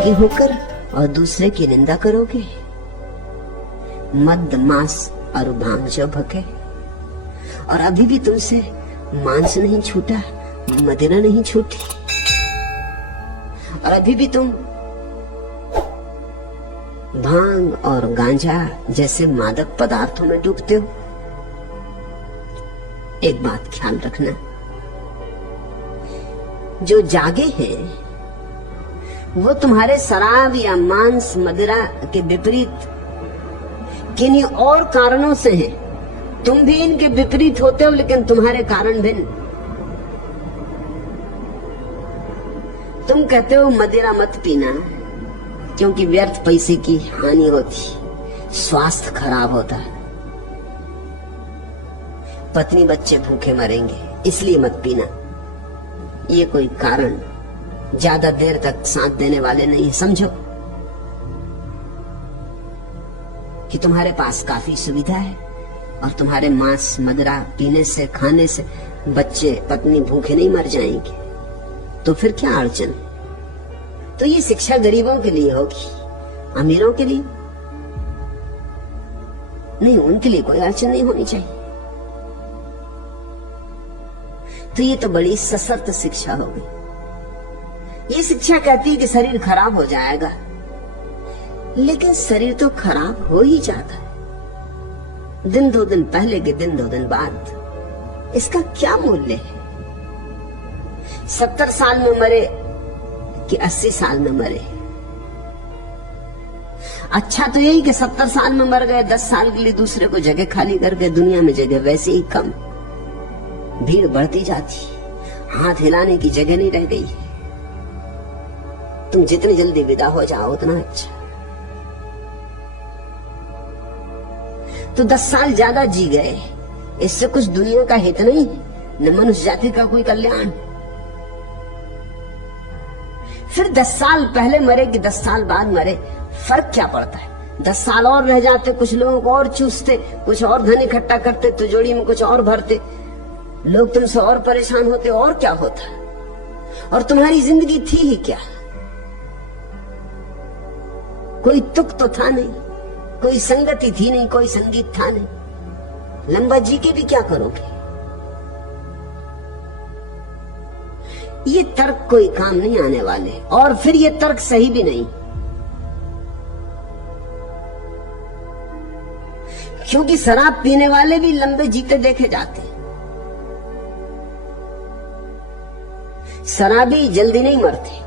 त्यागी होकर और दूसरे की निंदा करोगे। मद मांस और भांग जो भके, और अभी भी तुमसे मांस नहीं छूटा, मदिरा नहीं छूटी, और अभी भी तुम भांग और गांजा जैसे मादक पदार्थों में डूबते हो। एक बात ख्याल रखना, जो जागे हैं वो तुम्हारे शराब या मांस मदिरा के विपरीत किन्हीं और कारणों से हैं। तुम भी इनके विपरीत होते हो, लेकिन तुम्हारे कारण भिन्न। तुम कहते हो मदिरा मत पीना क्योंकि व्यर्थ पैसे की हानि होती, स्वास्थ्य खराब होता है, पत्नी बच्चे भूखे मरेंगे, इसलिए मत पीना। ये कोई कारण ज्यादा देर तक साथ देने वाले नहीं। समझो कि तुम्हारे पास काफी सुविधा है और तुम्हारे मांस मदिरा पीने से, खाने से बच्चे पत्नी भूखे नहीं मर जाएंगे, तो फिर क्या अड़चन? तो ये शिक्षा गरीबों के लिए होगी, अमीरों के लिए नहीं। उनके लिए कोई अड़चन नहीं होनी चाहिए। तो ये तो बड़ी सशर्त शिक्षा होगी। ये शिक्षा कहती है कि शरीर खराब हो जाएगा, लेकिन शरीर तो खराब हो ही जाता है, दिन दो दिन पहले के दिन दो दिन बाद। इसका क्या मूल्य है? 70 साल में मरे कि 80 साल में मरे? अच्छा तो यही कि 70 साल में मर गए, 10 साल के लिए दूसरे को जगह खाली करके, दुनिया में जगह वैसे ही कम, भीड़ बढ़ती जाती, हाथ हिलाने की जगह नहीं रह गई। तुम जितनी जल्दी विदा हो जाओ उतना अच्छा। तो 10 साल ज्यादा जी गए, इससे कुछ दुनिया का हित नहीं, न मनुष्य जाति का कोई कल्याण। फिर 10 साल पहले मरे कि 10 साल बाद मरे, फर्क क्या पड़ता है? 10 साल और रह जाते, कुछ लोगों को और चूसते, कुछ और धन इकट्ठा करते, तिजोरी में कुछ और भरते, लोग तुमसे और परेशान होते, और क्या होता? और तुम्हारी जिंदगी थी ही क्या? कोई तुक तो था नहीं, कोई संगति थी नहीं, कोई संगीत था नहीं। लंबा जी के भी क्या करोगे? ये तर्क कोई काम नहीं आने वाले, और फिर ये तर्क सही भी नहीं, क्योंकि शराब पीने वाले भी लंबे जीते देखे जाते हैं। शराबी जल्दी नहीं मरते।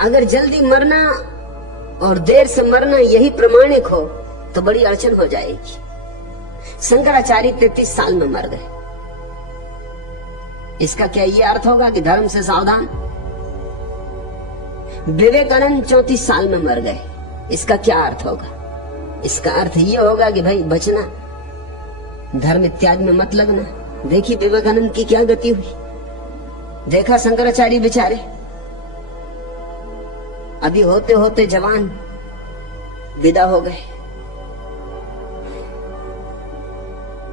अगर जल्दी मरना और देर से मरना यही प्रमाणिक हो तो बड़ी अड़चन हो जाएगी। शंकराचार्य 33 साल में मर गए। इसका क्या ये अर्थ होगा कि धर्म से सावधान? विवेकानंद 34 साल में मर गए। इसका क्या अर्थ होगा? इसका अर्थ ये होगा कि भाई बचना, धर्म इत्यादि में मत लगना। देखिए विवेकानंद की क्या गति हुई, देखा शंकराचार्य बेचारे अभी होते होते जवान विदा हो गए।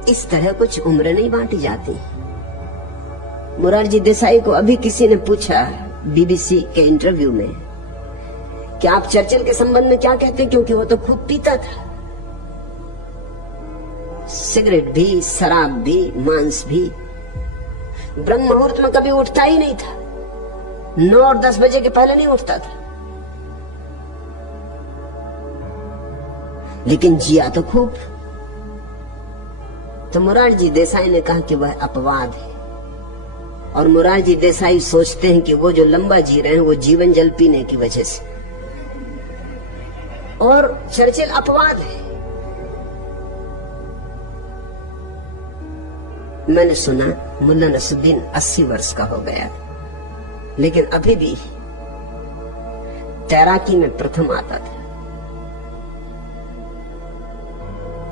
इस तरह कुछ उम्र नहीं बांटी जाती। मोरारजी देसाई को अभी किसी ने पूछा बीबीसी के इंटरव्यू में कि आप चर्चिल के संबंध में क्या कहते हैं, क्योंकि वो तो खूब पीता था, सिगरेट भी, शराब भी, मांस भी। ब्रह्म मुहूर्त में कभी उठता ही नहीं था, 9 और 10 बजे के पहले नहीं उठता था, लेकिन जिया तो खूब। तो मोरारजी देसाई ने कहा कि वह अपवाद है, और मोरारजी देसाई सोचते हैं कि वो जो लंबा जी रहे हैं वो जीवन जल पीने की वजह से, और चर्चिल अपवाद है। मैंने सुना मुल्ला नसरुद्दीन 80 वर्ष का हो गया, लेकिन अभी भी तैराकी में प्रथम आता था।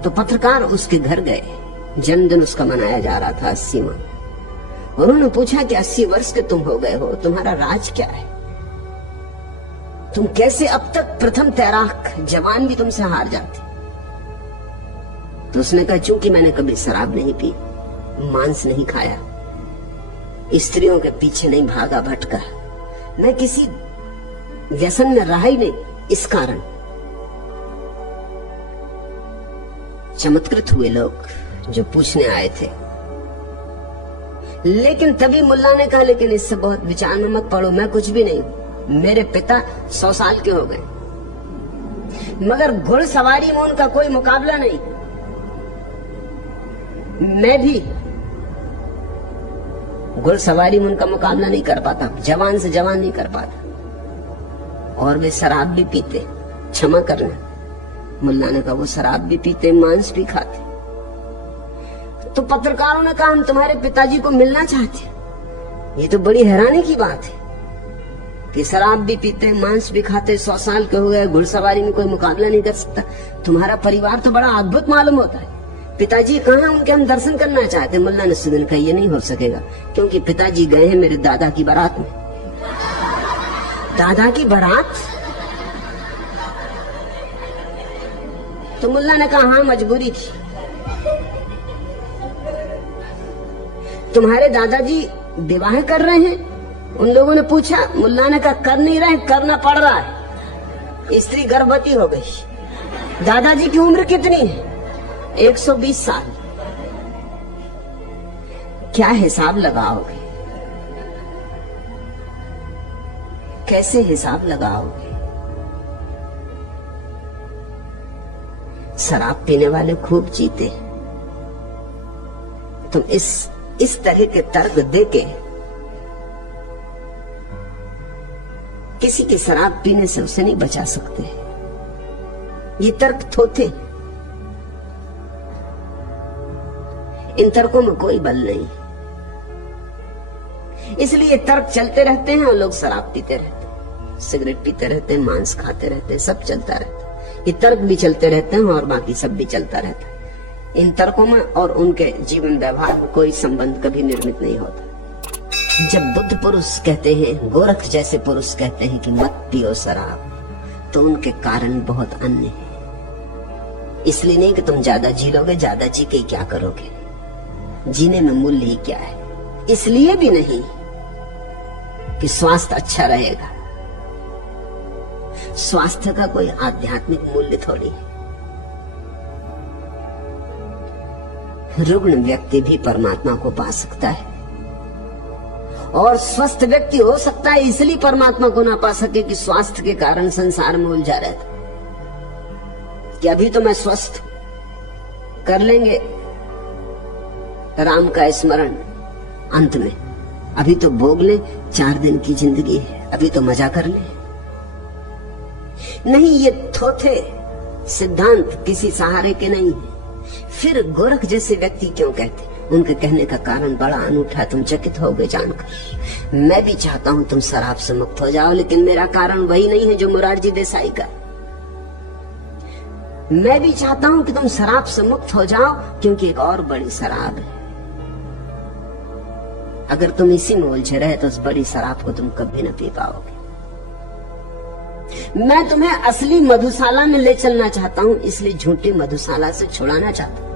तो पत्रकार उसके घर गए, जन्मदिन उसका मनाया जा रहा था 80वां। उन्होंने पूछा कि 80 वर्ष के तुम हो गए हो, तुम्हारा राज क्या है? तुम कैसे अब तक प्रथम तैराक जवान भी तुमसे हार जाते? तो उसने कहा चूंकि मैंने कभी शराब नहीं पी, मांस नहीं खाया, स्त्रियों के पीछे नहीं भागा भटका, मैं किसी व्यसन में रहा ही नहीं इस कारण। चमत्कृत हुए लोग जो पूछने आए थे, लेकिन तभी मुल्ला ने कहा लेकिन इससे बहुत विचार में मत पड़ो, मैं कुछ भी नहीं, मेरे पिता 100 साल के हो गए, मगर घुड़सवारी में उनका कोई मुकाबला नहीं। मैं भी घुड़सवारी में उनका मुकाबला नहीं कर पाता, जवान से जवान नहीं कर पाता। और वे शराब भी पीते, क्षमा करना, मुल्ला ने कहा वो शराब भी पीते, मांस भी खाते। तो पत्रकारों ने कहा हम तुम्हारे पिताजी को मिलना चाहते हैं। ये तो बड़ी हैरानी की बात है कि शराब भी पीते, मांस भी खाते, 100 साल के हो गए, घुड़सवारी में कोई मुकाबला नहीं कर सकता। तुम्हारा परिवार तो बड़ा अद्भुत मालूम होता है। पिताजी कहाँ हैं? उनके हम दर्शन करना चाहते हैं। मुल्ला नसरुद्दीन कहा ये नहीं हो सकेगा, क्योंकि पिताजी गए हैं मेरे दादा की बारात में। दादा की बारात? तो मुल्ला ने कहा हाँ मजबूरी थी। तुम्हारे दादाजी विवाह कर रहे हैं? उन लोगों ने पूछा। मुल्ला ने कहा कर नहीं रहे, करना पड़ रहा है। स्त्री गर्भवती हो गई। दादाजी की उम्र कितनी है? 120 साल। क्या हिसाब लगाओगे? कैसे हिसाब लगाओगे? शराब पीने वाले खूब जीते। तुम इस तरह के तर्क देके किसी की शराब पीने से उसे नहीं बचा सकते। ये तर्क थोथे। इन तर्कों में कोई बल नहीं, इसलिए तर्क चलते रहते हैं और लोग शराब पीते रहते हैं, सिगरेट पीते रहते हैं, मांस खाते रहते हैं, सब चलता रहता है। ये तर्क भी चलते रहते हैं और बाकी सब भी चलता रहता है। इन तर्कों में और उनके जीवन व्यवहार में कोई संबंध कभी निर्मित नहीं होता। जब बुद्ध पुरुष कहते हैं, गोरख जैसे पुरुष कहते हैं कि मत पियो शराब, तो उनके कारण बहुत अन्य है। इसलिए नहीं कि तुम ज्यादा जी लोगे, ज्यादा जी के क्या करोगे, जीने में मूल्य ही क्या है। इसलिए भी नहीं कि स्वास्थ्य अच्छा रहेगा। स्वास्थ्य का कोई आध्यात्मिक मूल्य थोड़ी है। रुग्ण व्यक्ति भी परमात्मा को पा सकता है और स्वस्थ व्यक्ति हो सकता है इसलिए परमात्मा को ना पा सके कि स्वास्थ्य के कारण संसार में उलझा रहता कि अभी तो मैं स्वस्थ कर लेंगे राम का स्मरण अंत में, अभी तो भोग ले, 4 दिन की जिंदगी है, अभी तो मजा कर ले। नहीं, ये थोथे सिद्धांत किसी सहारे के नहीं है। फिर गोरख जैसे व्यक्ति क्यों कहते? उनके कहने का कारण बड़ा अनूठा, तुम चकित हो गए जानकर। मैं भी चाहता हूं तुम शराब से मुक्त हो जाओ, लेकिन मेरा कारण वही नहीं है जो मोरारजी देसाई का। मैं भी चाहता हूं कि तुम शराब से मुक्त हो जाओ, क्योंकि एक और बड़ी शराब है। अगर तुम इसी में उलझे रहे तो उस बड़ी शराब को तुम कभी न पी पाओगे। मैं तुम्हें असली मधुशाला में ले चलना चाहता हूं, इसलिए झूठी मधुशाला से छुड़ाना चाहता हूं।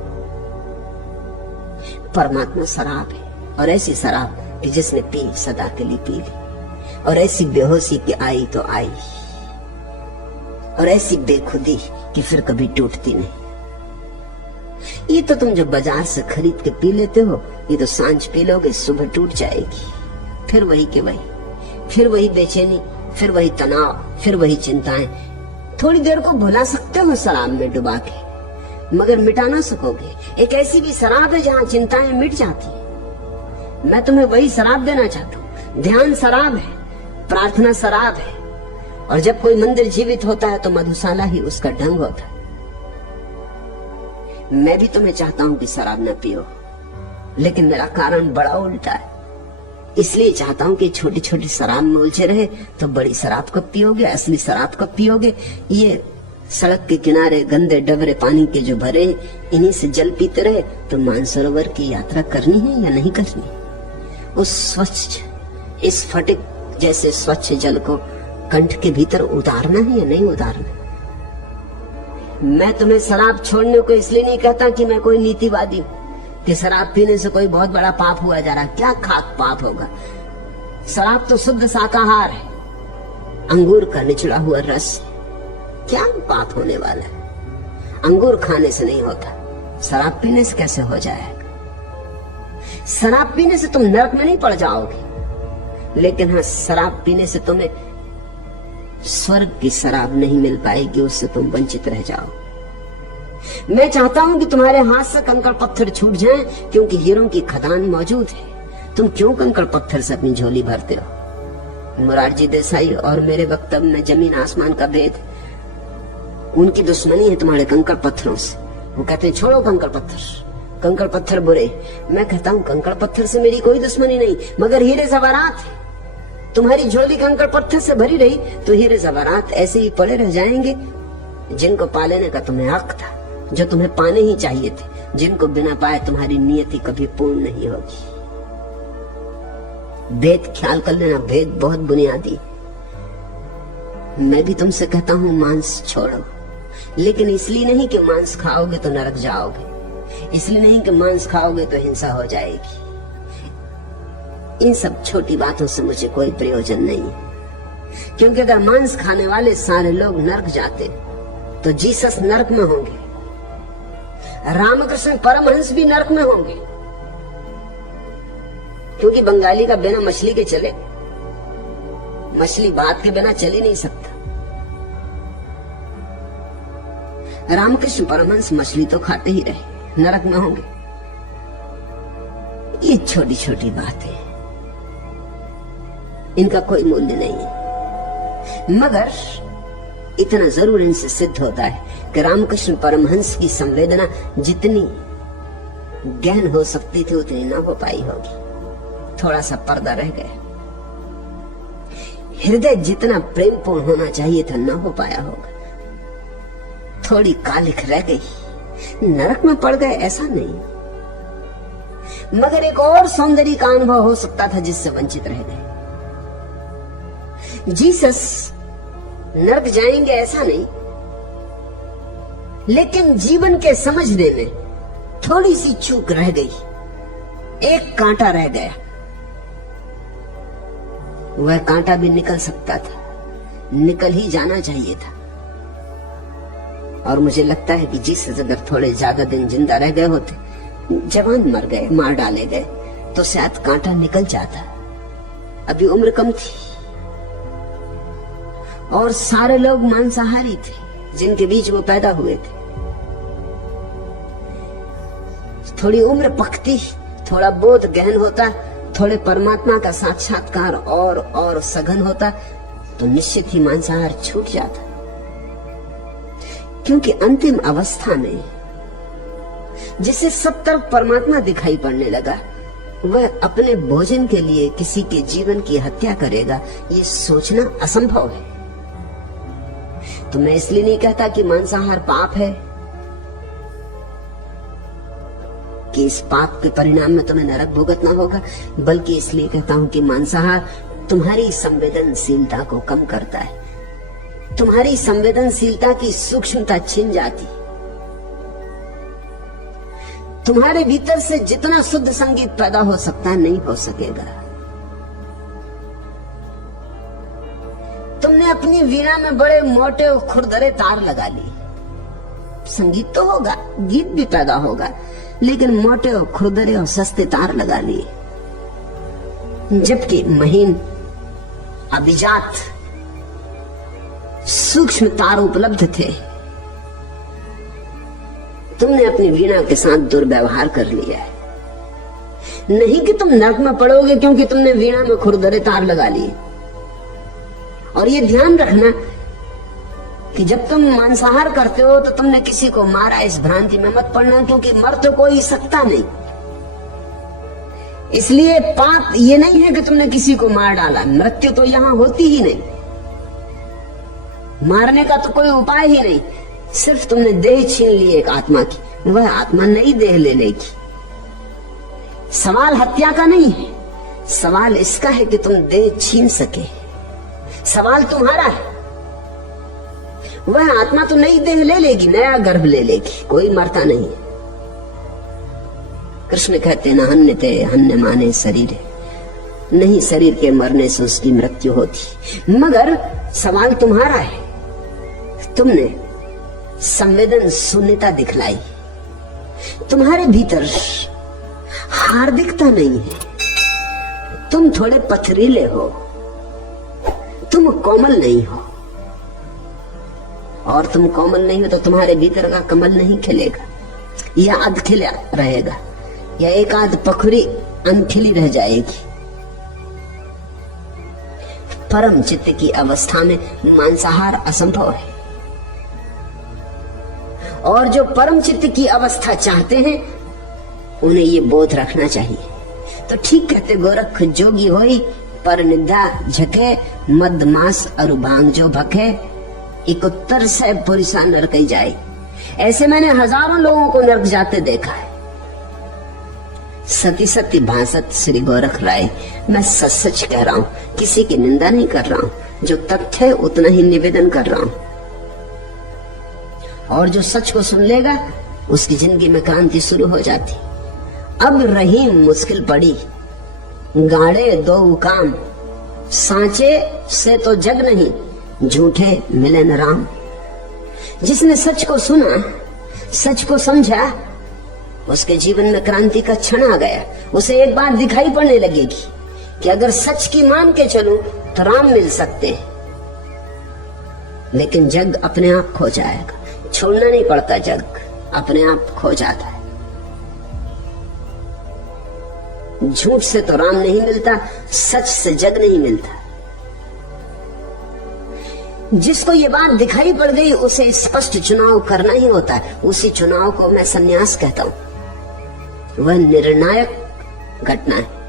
परमात्मा शराब है, और ऐसी शराब कि जिसने पी सदा के लिए पी ली, और ऐसी बेहोशी की आई तो आई, और ऐसी बेखुदी कि फिर कभी टूटती नहीं। ये तो तुम जब बाजार से खरीद के पी लेते हो, ये तो सांझ पी लोगे, सुबह टूट जाएगी। फिर वही के वही, फिर वही बेचैनी, फिर वही तनाव, फिर वही चिंताएं। थोड़ी देर को भुला सकते हो शराब में डुबा के, मगर मिटा ना सकोगे। एक ऐसी भी शराब है जहाँ चिंताएं मिट जाती। मैं तुम्हें वही शराब देना चाहता हूँ। ध्यान शराब है, प्रार्थना शराब है, और जब कोई मंदिर जीवित होता है तो मधुशाला ही उसका ढंग होता है। मैं भी तुम्हें चाहता हूँ कि शराब न पियो, लेकिन मेरा कारण बड़ा उल्टा है। इसलिए चाहता हूँ कि छोटी छोटी शराब में उलझे रहे तो बड़ी शराब कब पियोगे, असली शराब कब पियोगे। ये सड़क के किनारे गंदे डबरे पानी के जो भरे, इन्हीं से जल पीते रहे तो मानसरोवर की यात्रा करनी है या नहीं करनी। उस स्वच्छ, इस फटिक जैसे स्वच्छ जल को कंठ के भीतर उतारना है या नहीं उतारना। मैं तुम्हें शराब छोड़ने को इसलिए नहीं कहता कि मैं कोई नीतिवादी हूँ कि शराब पीने से कोई बहुत बड़ा पाप हुआ जा रहा है। क्या खाक पाप होगा। शराब तो शुद्ध शाकाहार है, अंगूर का निचड़ा हुआ रस, क्या बात होने वाला है? अंगूर खाने से नहीं होता, शराब पीने से कैसे हो जाएगा? शराब पीने से तुम नरक में नहीं पड़ जाओगे, लेकिन हाँ, शराब पीने से तुम्हें स्वर्ग की शराब नहीं मिल पाएगी, उससे तुम वंचित रह जाओ। मैं चाहता हूं कि तुम्हारे हाथ से कंकड़ पत्थर छूट जाएं, क्योंकि हीरों की खदान मौजूद है। तुम क्यों कंकड़ पत्थर से अपनी झोली भरते हो? मोरारजी देसाई और मेरे वक्तव्य में जमीन आसमान का भेद। उनकी दुश्मनी है तुम्हारे कंकड़ पत्थरों से। वो कहते हैं छोड़ो कंकड़ पत्थर, कंकड़ पत्थर बुरे। मैं कहता हूँ कंकड़ पत्थर से मेरी कोई दुश्मनी नहीं, मगर हीरे जवाहरात है। तुम्हारी झोली कंकड़ पत्थर से भरी रही तो हीरे जवाहरात ऐसे ही पड़े रह जाएंगे, जिनको पा लेने का तुम्हें हक था, जो तुम्हें पाने ही चाहिए थे, जिनको बिना पाए तुम्हारी नियति कभी पूर्ण नहीं होगी। भेद ख्याल कर लेना, भेद बहुत बुनियादी। मैं भी तुमसे कहता हूं मांस छोड़ो, लेकिन इसलिए नहीं कि मांस खाओगे तो नरक जाओगे, इसलिए नहीं कि मांस खाओगे तो हिंसा हो जाएगी। इन सब छोटी बातों से मुझे कोई प्रयोजन नहीं है, क्योंकि अगर मांस खाने वाले सारे लोग नरक जाते तो जीसस नरक में होंगे, रामकृष्ण परमहंस भी नरक में होंगे, क्योंकि बंगाली का बिना मछली के चले, मछली भात के बिना चल ही नहीं सकता। रामकृष्ण परमहंस मछली तो खाते ही रहे, नरक में होंगे। ये छोटी छोटी बातें, इनका कोई मूल्य नहीं है, मगर इतना जरूर इनसे सिद्ध होता है कि रामकृष्ण परमहंस की संवेदना जितनी गहन हो सकती थी उतनी ना हो पाई होगी। थोड़ा सा पर्दा रह गया। हृदय जितना प्रेमपूर्ण होना चाहिए था ना हो पाया होगा। थोड़ी कालिख रह गई, नरक में पड़ गए ऐसा नहीं, मगर एक और सौंदर्य का अनुभव हो सकता था जिससे वंचित रह गए। जीसस नरक जाएंगे ऐसा नहीं, लेकिन जीवन के समझने में थोड़ी सी चूक रह गई, एक कांटा रह गया। वह कांटा भी निकल सकता था, निकल ही जाना चाहिए था। और मुझे लगता है कि जीसस अगर थोड़े ज्यादा दिन जिंदा रह गए होते, जवान मर गए, मार डाले गए, तो शायद कांटा निकल जाता। अभी उम्र कम थी और सारे लोग मांसाहारी थे जिनके बीच वो पैदा हुए थे। थोड़ी उम्र पकती, थोड़ा बोध गहन होता, थोड़े परमात्मा का साक्षात्कार और सघन होता, तो निश्चित ही मांसाहार छूट जाता। क्योंकि अंतिम अवस्था में जिसे सब तरफ परमात्मा दिखाई पड़ने लगा, वह अपने भोजन के लिए किसी के जीवन की हत्या करेगा, ये सोचना असंभव है। तो मैं इसलिए नहीं कहता कि मांसाहार पाप है, कि इस पाप के परिणाम में तुम्हें नरक भुगतना होगा, बल्कि इसलिए कहता हूं कि मांसाहार तुम्हारी संवेदनशीलता को कम करता है, तुम्हारी संवेदनशीलता की सूक्ष्मता छिन जाती। तुम्हारे भीतर से जितना शुद्ध संगीत पैदा हो सकता है नहीं हो सकेगा। तुमने अपनी वीणा में बड़े मोटे और खुरदरे तार लगा लिए, संगीत तो होगा, गीत भी पैदा होगा, लेकिन मोटे और खुरदरे और सस्ते तार लगा लिए, जबकि महीन अभिजात सूक्ष्म तार उपलब्ध थे। तुमने अपनी वीणा के साथ दुर्व्यवहार कर लिया है। नहीं कि तुम नरक में पड़ोगे क्योंकि तुमने वीणा में खुरदरे तार लगा लिए। और ये ध्यान रखना कि जब तुम मांसाहार करते हो तो तुमने किसी को मारा, इस भ्रांति में मत पड़ना, क्योंकि मर तो कोई सकता नहीं। इसलिए पाप ये नहीं है कि तुमने किसी को मार डाला, मृत्यु तो यहां होती ही नहीं, मारने का तो कोई उपाय ही नहीं, सिर्फ तुमने देह छीन ली एक आत्मा की, वह आत्मा नई देह ले लेगी। सवाल हत्या का नहीं है, सवाल इसका है कि तुम देह छीन सके। सवाल तुम्हारा है, वह आत्मा तो नई देह ले लेगी, नया गर्भ ले लेगी, कोई मरता नहीं है। कृष्ण कहते न हन्यते हन्य माने शरीर, नहीं शरीर के मरने से उसकी मृत्यु होती। मगर सवाल तुम्हारा है, तुमने संवेदन शून्यता दिखलाई, तुम्हारे भीतर हार्दिकता नहीं है, तुम थोड़े पथरीले हो, तुम कोमल नहीं हो, और तुम कोमल नहीं हो तो तुम्हारे भीतर का कमल नहीं खिलेगा, या अध खिला रहेगा, या एक आध पखुरी अनखिली रह जाएगी। परम चित्त की अवस्था में मांसाहार असंभव है, और जो परम चित्त की अवस्था चाहते हैं उन्हें ये बोध रखना चाहिए। तो ठीक कहते गोरख, जोगी होई पर निंदा झके, मद मास अरु भांग जो भखे, एक उत्तर से पुरुषा नरक जाए। ऐसे मैंने हजारों लोगों को नरक जाते देखा है। सती सती भासत श्री गोरख राय, मैं सच सच कह रहा हूँ, किसी की निंदा नहीं कर रहा हूँ, जो तथ्य है उतना ही निवेदन कर रहा हूँ। और जो सच को सुन लेगा उसकी जिंदगी में क्रांति शुरू हो जाती। अब रही मुश्किल पड़ी, गाड़े दो काम, सांचे से तो जग नहीं, झूठे मिले न राम। जिसने सच को सुना, सच को समझा, उसके जीवन में क्रांति का क्षण आ गया। उसे एक बात दिखाई पड़ने लगेगी कि अगर सच की मान के चलूं तो राम मिल सकते हैं, लेकिन जग अपने आप खो जाएगा। छोड़ना नहीं पड़ता, जग अपने आप खो जाता है। झूठ से तो राम नहीं मिलता, सच से जग नहीं मिलता। जिसको ये बात दिखाई पड़ गई उसे स्पष्ट चुनाव करना ही होता है। उसी चुनाव को मैं संन्यास कहता हूं। वह निर्णायक घटना है।